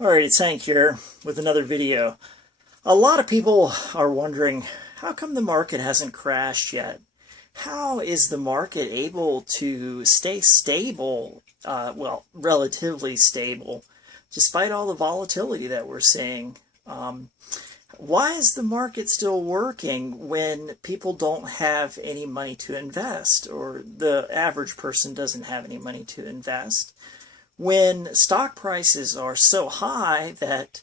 Alright, it's Hank here with another video. A lot of people are wondering, how come the market hasn't crashed yet? How is the market able to stay stable, well, relatively stable, despite all the volatility that we're seeing? Why is the market still working when people don't have any money to invest, or the average person doesn't have any money to invest? When stock prices are so high that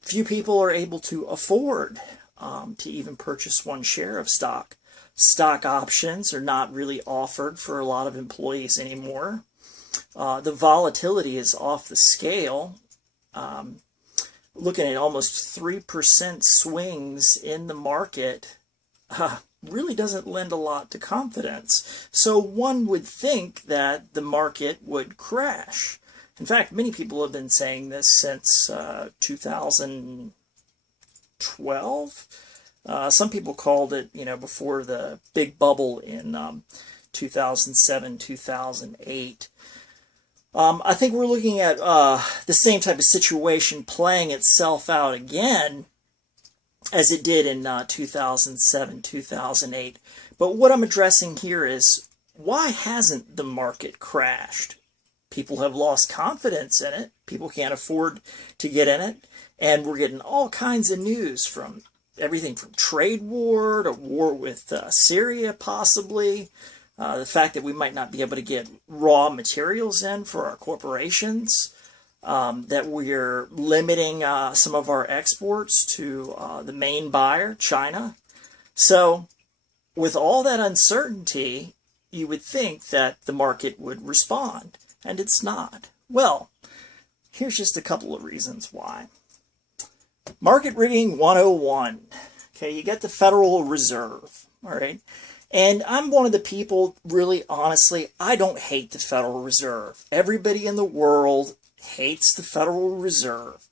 few people are able to afford to even purchase one share of stock. Stock options are not really offered for a lot of employees anymore. The volatility is off the scale. Looking at almost 3% swings in the market really doesn't lend a lot to confidence. So one would think that the market would crash. In fact, many people have been saying this since 2012. Some people called it, before the big bubble in 2007, 2008. I think we're looking at the same type of situation playing itself out again as it did in 2007, 2008. But what I'm addressing here is, why hasn't the market crashed? People have lost confidence in it. People can't afford to get in it. And we're getting all kinds of news from everything from trade war to war with Syria, possibly. The fact that we might not be able to get raw materials in for our corporations. That we're limiting some of our exports to the main buyer, China. So with all that uncertainty, you would think that the market would respond, and it's not. Well, here's just a couple of reasons why. Market rigging 101. Okay, you get the Federal Reserve, all right? And I'm one of the people, really, honestly, I don't hate the Federal Reserve. Everybody in the world hates the Federal Reserve.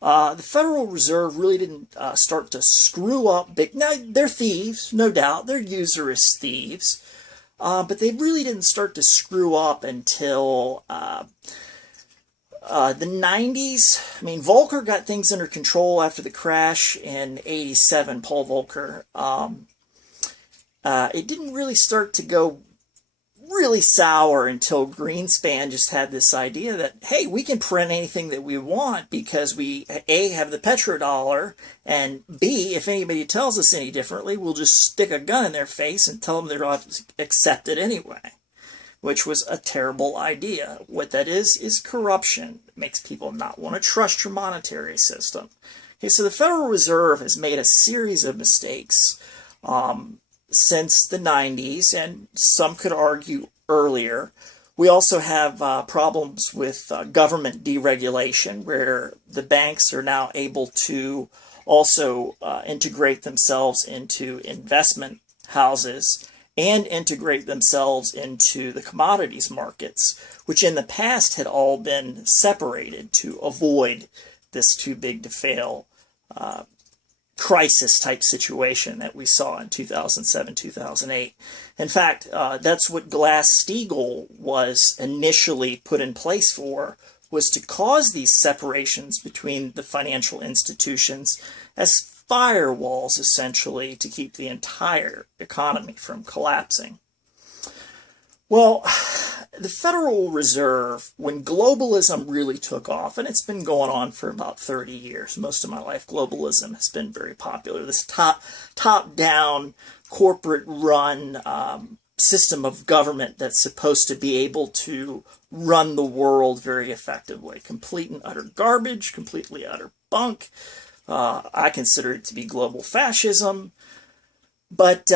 The Federal Reserve really didn't start to screw up big. Now, they're thieves, no doubt. They're usurious thieves. But they really didn't start to screw up until the 90s. I mean, Volcker got things under control after the crash in 87, Paul Volcker. It didn't really start to go really sour until Greenspan just had this idea that, hey, we can print anything that we want because we, A, have the petrodollar, and B, if anybody tells us any differently, we'll just stick a gun in their face and tell them they're not accepted anyway, which was a terrible idea. What that is corruption. It makes people not want to trust your monetary system. Okay, so the Federal Reserve has made a series of mistakes since the 90s, and some could argue earlier. We also have problems with government deregulation, where the banks are now able to also integrate themselves into investment houses and integrate themselves into the commodities markets, which in the past had all been separated to avoid this too big to fail crisis type situation that we saw in 2007, 2008. In fact, that's what Glass-Steagall was initially put in place for, was to cause these separations between the financial institutions as firewalls, essentially, to keep the entire economy from collapsing. Well, the Federal Reserve, when globalism really took off, and it's been going on for about 30 years, most of my life, globalism has been very popular. This top-down, corporate-run system of government that's supposed to be able to run the world very effectively. Complete and utter garbage, completely utter bunk. I consider it to be global fascism. But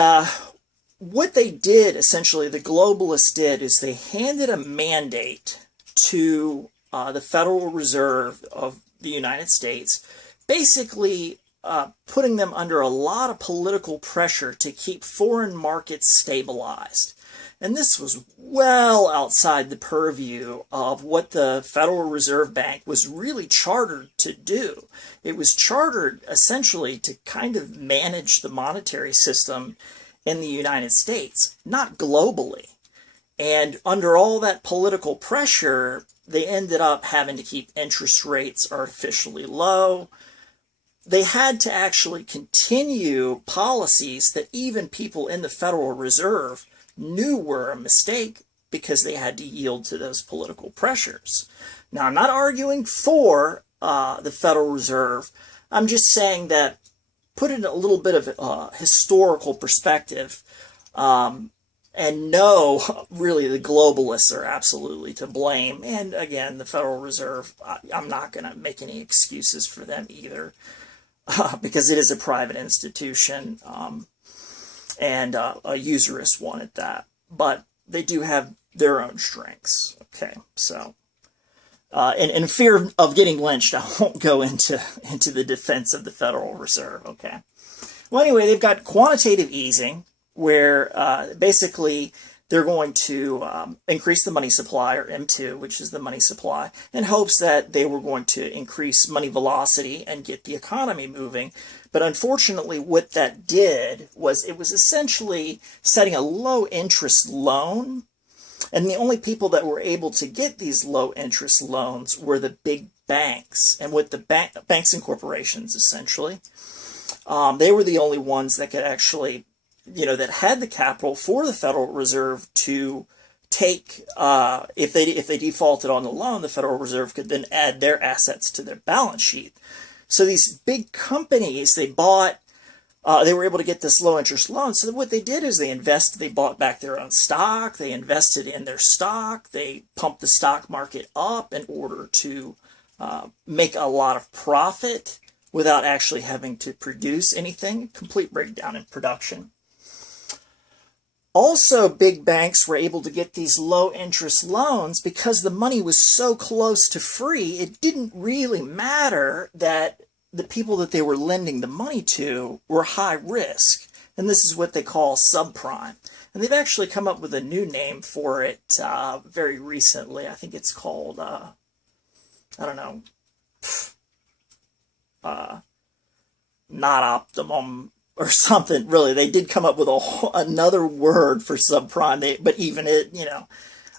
what they did, essentially, the globalists did, is they handed a mandate to the Federal Reserve of the United States, basically putting them under a lot of political pressure to keep foreign markets stabilized. And this was well outside the purview of what the Federal Reserve Bank was really chartered to do. It was chartered, essentially, to kind of manage the monetary system in the United States, not globally. And under all that political pressure, they ended up having to keep interest rates artificially low. They had to actually continue policies that even people in the Federal Reserve knew were a mistake because they had to yield to those political pressures. Now, I'm not arguing for the Federal Reserve. I'm just saying that, put in a little bit of historical perspective, and no, really, the globalists are absolutely to blame. And again, the Federal Reserve, I'm not going to make any excuses for them either, because it is a private institution, and a usurious one at that. But they do have their own strengths. Okay, so in fear of getting lynched, I won't go into the defense of the Federal Reserve. Okay. Well, anyway, they've got quantitative easing, where basically they're going to increase the money supply, or M2, which is the money supply, in hopes that they were going to increase money velocity and get the economy moving. But unfortunately, what that did was it was essentially setting a low interest loan. And the only people that were able to get these low interest loans were the big banks. And with the banks and corporations, essentially, they were the only ones that could actually, that had the capital for the Federal Reserve to take, if they defaulted on the loan, the Federal Reserve could then add their assets to their balance sheet. So these big companies, they were able to get this low interest loan. So what they did is they bought back their own stock, they invested in their stock, they pumped the stock market up in order to make a lot of profit without actually having to produce anything. Complete breakdown in production. Also, big banks were able to get these low interest loans because the money was so close to free. It didn't really matter that the people that they were lending the money to were high risk. And this is what they call subprime. And they've actually come up with a new name for it very recently. I think it's called, not optimum or something. Really, they did come up with another word for subprime. But even it,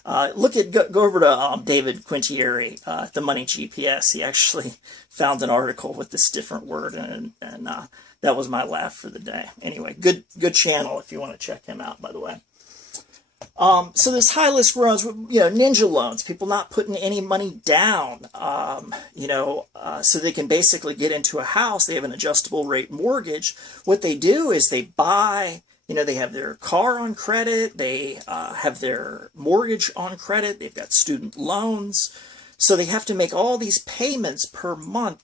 go over to David Quintieri, the Money GPS. He actually found an article with this different word, and that was my laugh for the day. Anyway, good channel if you want to check him out, by the way. So this high risk loans, ninja loans, people not putting any money down, so they can basically get into a house. They have an adjustable rate mortgage. What they do is they buy, they have their car on credit, they have their mortgage on credit, they've got student loans. So they have to make all these payments per month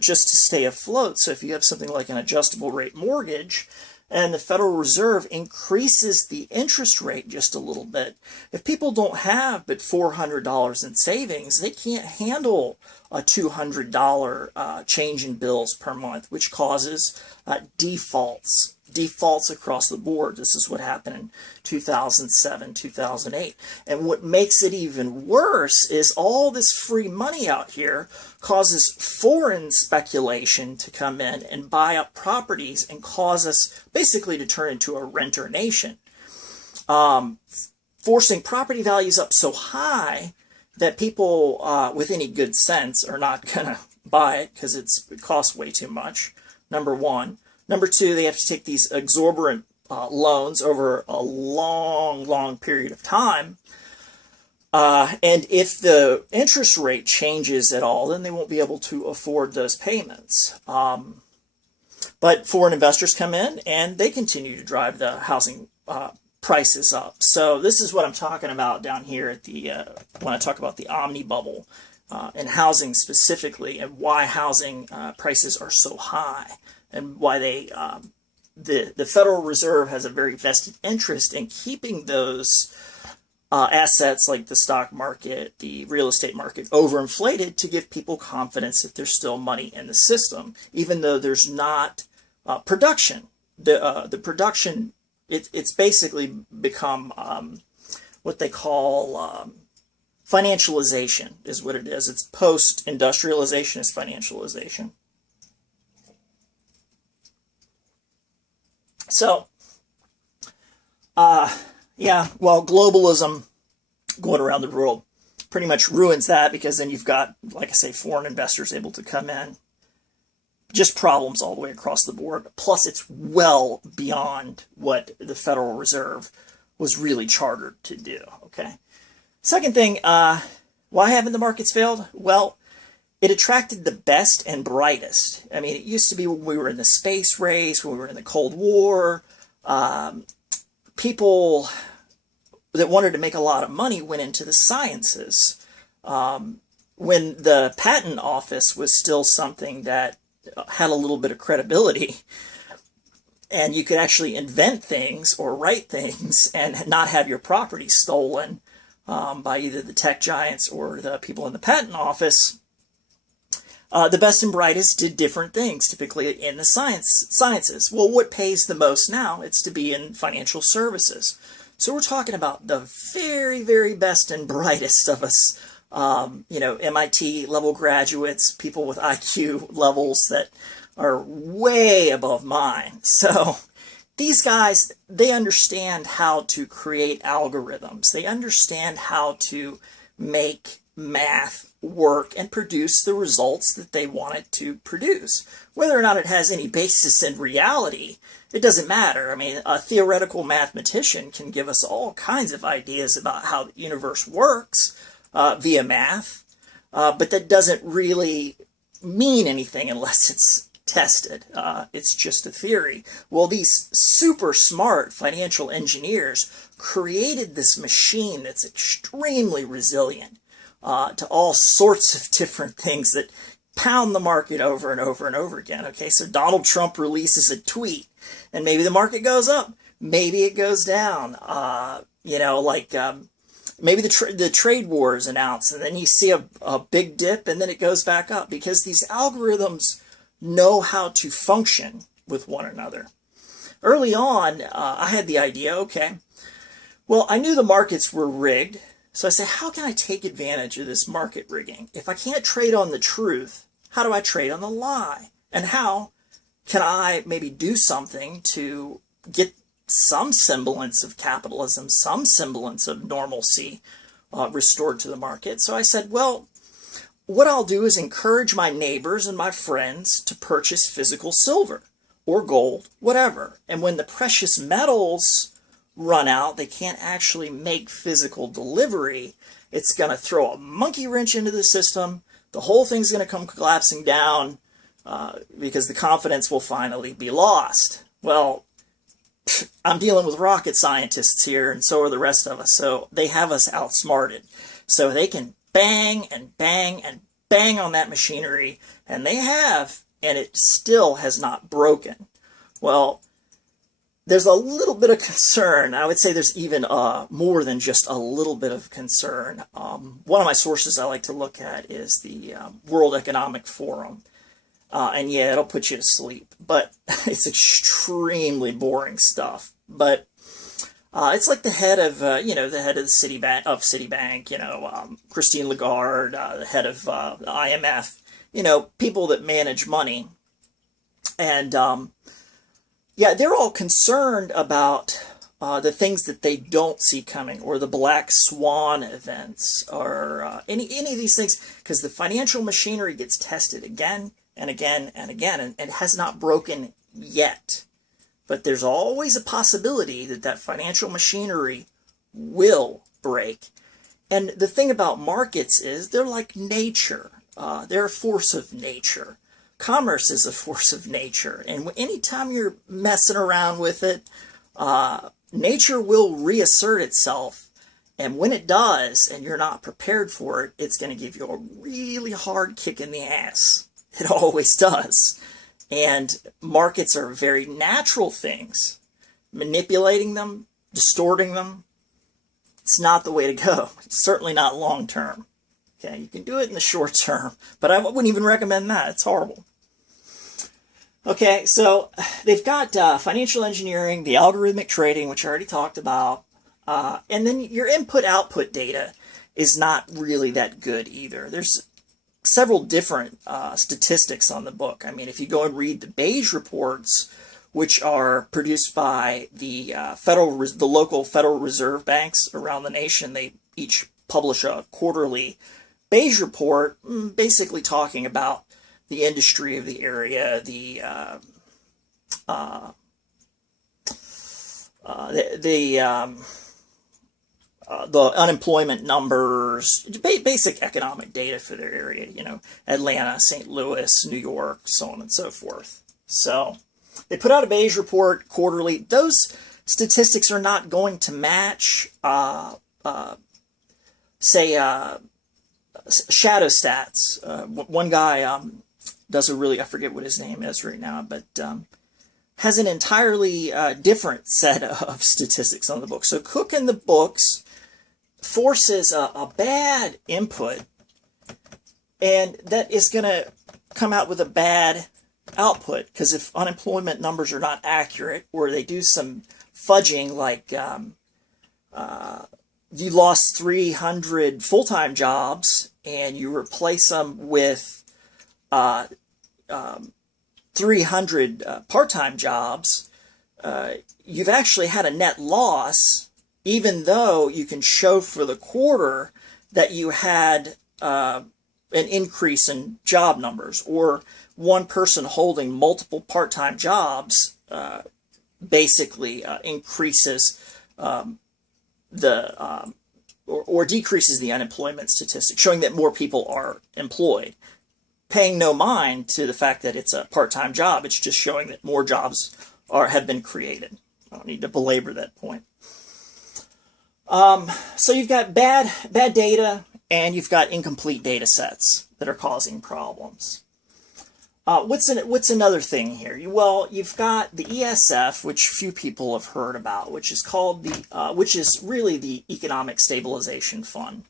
just to stay afloat. So if you have something like an adjustable rate mortgage, and the Federal Reserve increases the interest rate just a little bit, if people don't have but $400 in savings, they can't handle a $200 change in bills per month, which causes defaults across the board. This is what happened in 2007, 2008. And what makes it even worse is all this free money out here causes foreign speculation to come in and buy up properties and cause us basically to turn into a renter nation, forcing property values up so high that people with any good sense are not going to buy it because it costs way too much, number one. Number two, they have to take these exorbitant loans over a long, long period of time. And if the interest rate changes at all, then they won't be able to afford those payments. But foreign investors come in and they continue to drive the housing prices up. So this is what I'm talking about down here at when I talk about the omni bubble and housing specifically, and why housing prices are so high, and why the Federal Reserve has a very vested interest in keeping those assets like the stock market, the real estate market, overinflated to give people confidence that there's still money in the system, even though there's not production. The production, it's basically become what they call financialization is what it is. It's post-industrialization is financialization. So, Yeah, well, globalism going around the world pretty much ruins that, because then you've got, like I say, foreign investors able to come in. Just problems all the way across the board. Plus, it's well beyond what the Federal Reserve was really chartered to do. Okay. Second thing, why haven't the markets failed? Well, it attracted the best and brightest. I mean, it used to be when we were in the space race, when we were in the Cold War, people that wanted to make a lot of money went into the sciences. When the patent office was still something that had a little bit of credibility, and you could actually invent things or write things and not have your property stolen by either the tech giants or the people in the patent office, the best and brightest did different things, typically in the sciences. Well, what pays the most now? It's to be in financial services. So we're talking about the very, very best and brightest of us, MIT level graduates, people with IQ levels that are way above mine. So these guys, they understand how to create algorithms. They understand how to make math work and produce the results that they want it to produce. Whether or not it has any basis in reality, it doesn't matter. I mean, a theoretical mathematician can give us all kinds of ideas about how the universe works via math, but that doesn't really mean anything unless it's tested. It's just a theory. Well, these super smart financial engineers created this machine that's extremely resilient to all sorts of different things that pound the market over and over and over again. Okay, so Donald Trump releases a tweet, and maybe the market goes up, maybe it goes down. Maybe the trade war is announced, and then you see a big dip, and then it goes back up, because these algorithms know how to function with one another. Early on, I had the idea, okay, well, I knew the markets were rigged, so I said, how can I take advantage of this market rigging? If I can't trade on the truth, how do I trade on the lie? And how can I maybe do something to get some semblance of capitalism, some semblance of normalcy restored to the market? So I said, well, what I'll do is encourage my neighbors and my friends to purchase physical silver or gold, whatever. And when the precious metals run out, they can't actually make physical delivery, it's going to throw a monkey wrench into the system. The whole thing's going to come collapsing down because the confidence will finally be lost. Well, I'm dealing with rocket scientists here, and so are the rest of us, so they have us outsmarted. So they can bang and bang and bang on that machinery, and they have, and it still has not broken. Well, there's a little bit of concern. I would say there's even more than just a little bit of concern. One of my sources I like to look at is the World Economic Forum. And yeah, it'll put you to sleep, but it's extremely boring stuff. But it's like the head of, the head of the Citibank, Christine Lagarde, the head of the IMF, people that manage money. And yeah, they're all concerned about the things that they don't see coming, or the black swan events, or any of these things, because the financial machinery gets tested again and again and again, and it has not broken yet. But there's always a possibility that that financial machinery will break. And the thing about markets is they're like nature. They're a force of nature. Commerce is a force of nature. And anytime you're messing around with it, nature will reassert itself. And when it does, and you're not prepared for it, it's going to give you a really hard kick in the ass. It always does. And markets are very natural things. Manipulating them, distorting them, it's not the way to go. It's certainly not long term. Okay, you can do it in the short term, but I wouldn't even recommend that. It's horrible. Okay, so they've got financial engineering, the algorithmic trading, which I already talked about, and then your input-output data is not really that good either. There's several different statistics on the book. I mean, if you go and read the beige reports, which are produced by the local Federal Reserve banks around the nation. They each publish a quarterly beige report, basically talking about the industry of the area, the unemployment numbers, basic economic data for their area, Atlanta, St. Louis, New York, so on and so forth. So they put out a beige report quarterly. Those statistics are not going to match, say, shadow stats. One guy does a really, I forget what his name is right now, but has an entirely different set of statistics on the book. So Cook in the books forces a bad input, and that is going to come out with a bad output, because if unemployment numbers are not accurate, or they do some fudging, like you lost 300 full-time jobs and you replace them with 300 part-time jobs, you've actually had a net loss, even though you can show for the quarter that you had an increase in job numbers, or one person holding multiple part-time jobs basically increases or decreases the unemployment statistic, showing that more people are employed, paying no mind to the fact that it's a part-time job. It's just showing that more jobs have been created. I don't need to belabor that point. So you've got bad data, and you've got incomplete data sets that are causing problems. What's another thing here? Well, you've got the ESF, which few people have heard about, which is called which is really the Economic Stabilization Fund.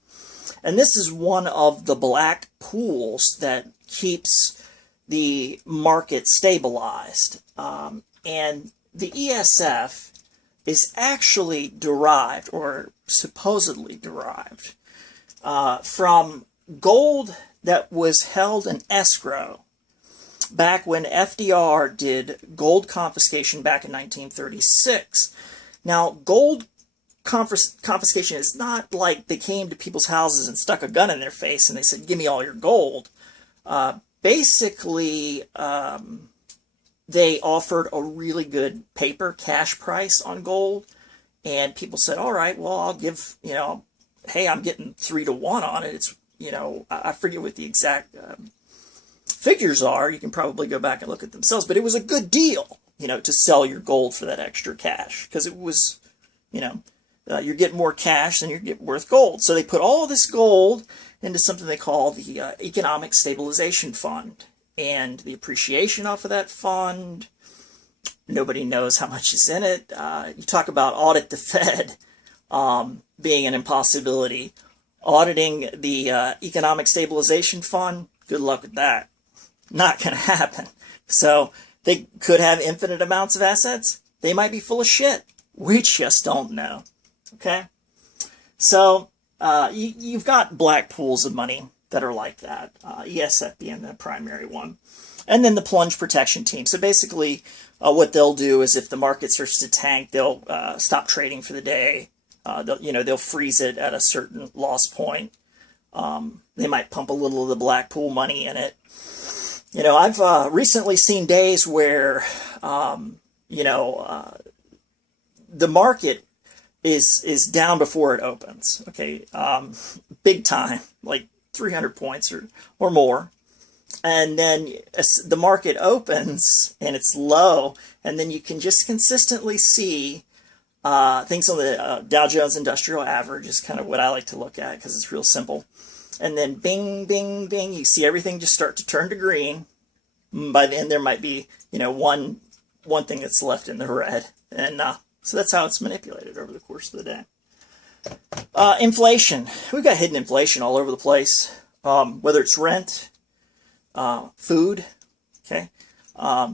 And this is one of the black pools that keeps the market stabilized. And the ESF is actually derived, or supposedly derived, from gold that was held in escrow back when FDR did gold confiscation back in 1936. Now, gold confiscation is not like they came to people's houses and stuck a gun in their face and they said, "Give me all your gold." Basically, they offered a really good paper cash price on gold, and people said, "All right, well, I'll give, hey, I'm getting 3-to-1 on it." It's, I forget what the exact figures are. You can probably go back and look at themselves, but it was a good deal, to sell your gold for that extra cash, because it was, you're getting more cash than you're getting worth gold. So they put all this gold into something they call the Economic Stabilization Fund, and the appreciation off of that fund, nobody knows how much is in it. You talk about audit the Fed being an impossibility. Auditing the Economic Stabilization Fund, good luck with that. Not going to happen. So they could have infinite amounts of assets. They might be full of shit. We just don't know. Okay? So you've got black pools of money that are like that, ESF being the primary one. And then the Plunge protection team. So basically what they'll do is, if the market starts to tank, they'll stop trading for the day. They'll freeze it at a certain loss point. They might pump a little of the black pool money in it. I've recently seen days where, the market is down before it opens. Okay, big time, like 300 points or more. And then the market opens and it's low, and then you can just consistently see things on the Dow Jones Industrial Average is kind of what I like to look at, because it's real simple. And then bing, bing, bing, you see everything just start to turn to green. By the end, there might be, one thing that's left in the red. And so that's how it's manipulated over the course of the day. Inflation. We've got hidden inflation all over the place, whether it's rent, food. Okay. I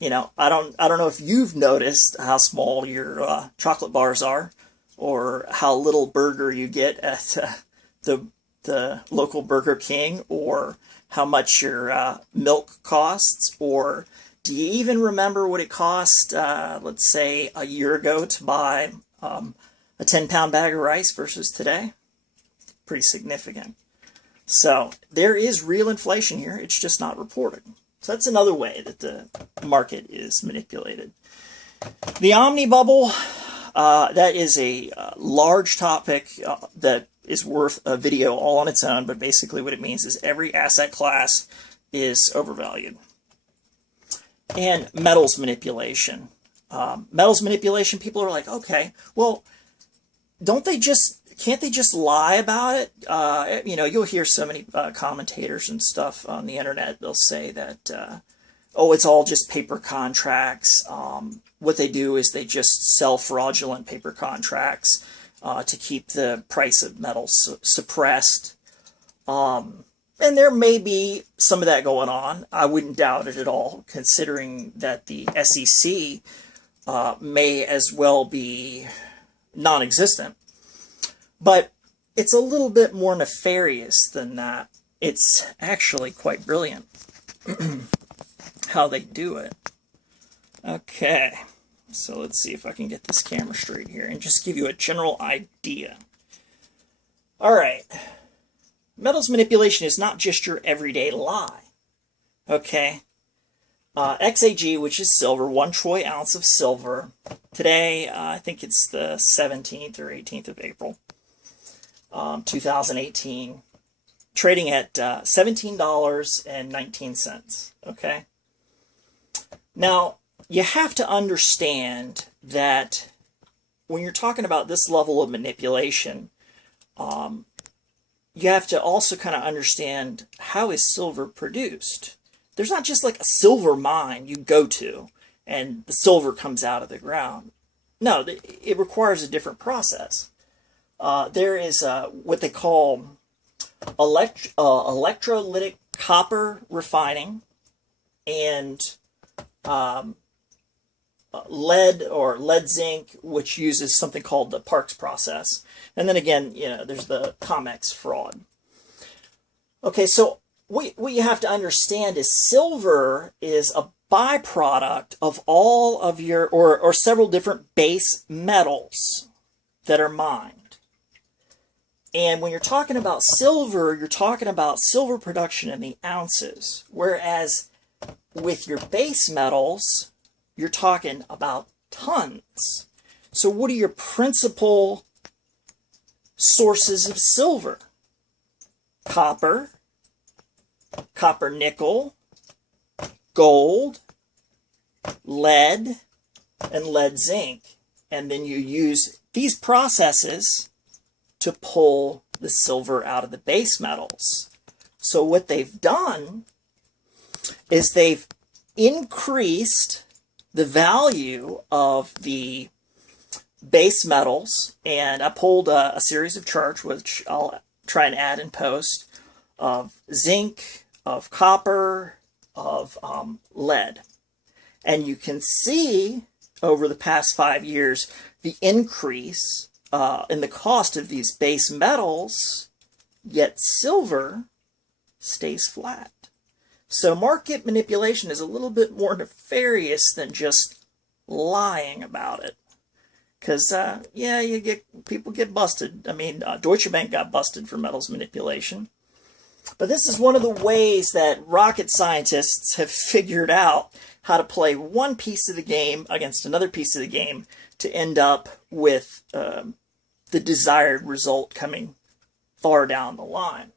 don't know if you've noticed how small your chocolate bars are, or how little burger you get at the local Burger King, or how much your milk costs, or Do you even remember what it cost, let's say, a year ago to buy a 10-pound bag of rice versus today? Pretty significant. So there is real inflation here. It's just not reported. So that's another way that the market is manipulated. The Omni bubble, that is a large topic that is worth a video all on its own, but basically what it means is every asset class is overvalued. And metals manipulation. Metals manipulation, people are like, okay, well, can't they just lie about it? You know, you'll hear so many commentators and stuff on the internet. They'll say that, oh, it's all just paper contracts. What they do is they just sell fraudulent paper contracts to keep the price of metals suppressed. And there may be some of that going on. I wouldn't doubt it at all, considering that the SEC may as well be non-existent. But it's a little bit more nefarious than that. It's actually quite brilliant how they do it. Okay, so let's see if I can get this camera straight here and just give you a general idea. All right. Metals manipulation is not just your everyday lie. Okay? XAG, which is silver, 1 troy ounce of silver. Today, I think it's the 17th or 18th of April, 2018. Trading at $17.19. Okay? Now, you have to understand that when you're talking about this level of manipulation, you have to also kind of understand, how is silver produced? There's not just like a silver mine you go to and the silver comes out of the ground. No, it requires a different process. There is what they call electrolytic copper refining and lead or lead zinc, which uses something called the Parks process. And then again, you know, there's the Comex fraud. Okay, so what you have to understand is silver is a byproduct of all of your, or several different base metals that are mined. And when you're talking about silver, you're talking about silver production in the ounces. Whereas with your base metals, you're talking about tons. So what are your principal sources of silver? Copper, copper nickel, gold, lead, and lead zinc. And then you use these processes to pull the silver out of the base metals. So what they've done is they've increased the value of the base metals, and I pulled a series of charts, which I'll try and add in post, of zinc, of copper, of lead. And you can see over the past 5 years the increase in the cost of these base metals, yet silver stays flat. So market manipulation is a little bit more nefarious than just lying about it. Because, yeah, people get busted. I mean, Deutsche Bank got busted for metals manipulation. But this is one of the ways that rocket scientists have figured out how to play one piece of the game against another piece of the game to end up with the desired result coming far down the line.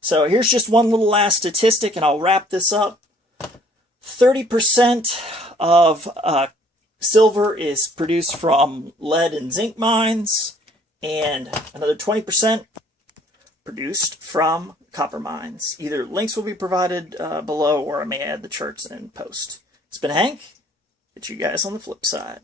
So here's just one little last statistic, and I'll wrap this up. 30% of silver is produced from lead and zinc mines, and another 20% produced from copper mines. Either links will be provided below, or I may add the charts in post. It's been Hank. Catch you guys on the flip side.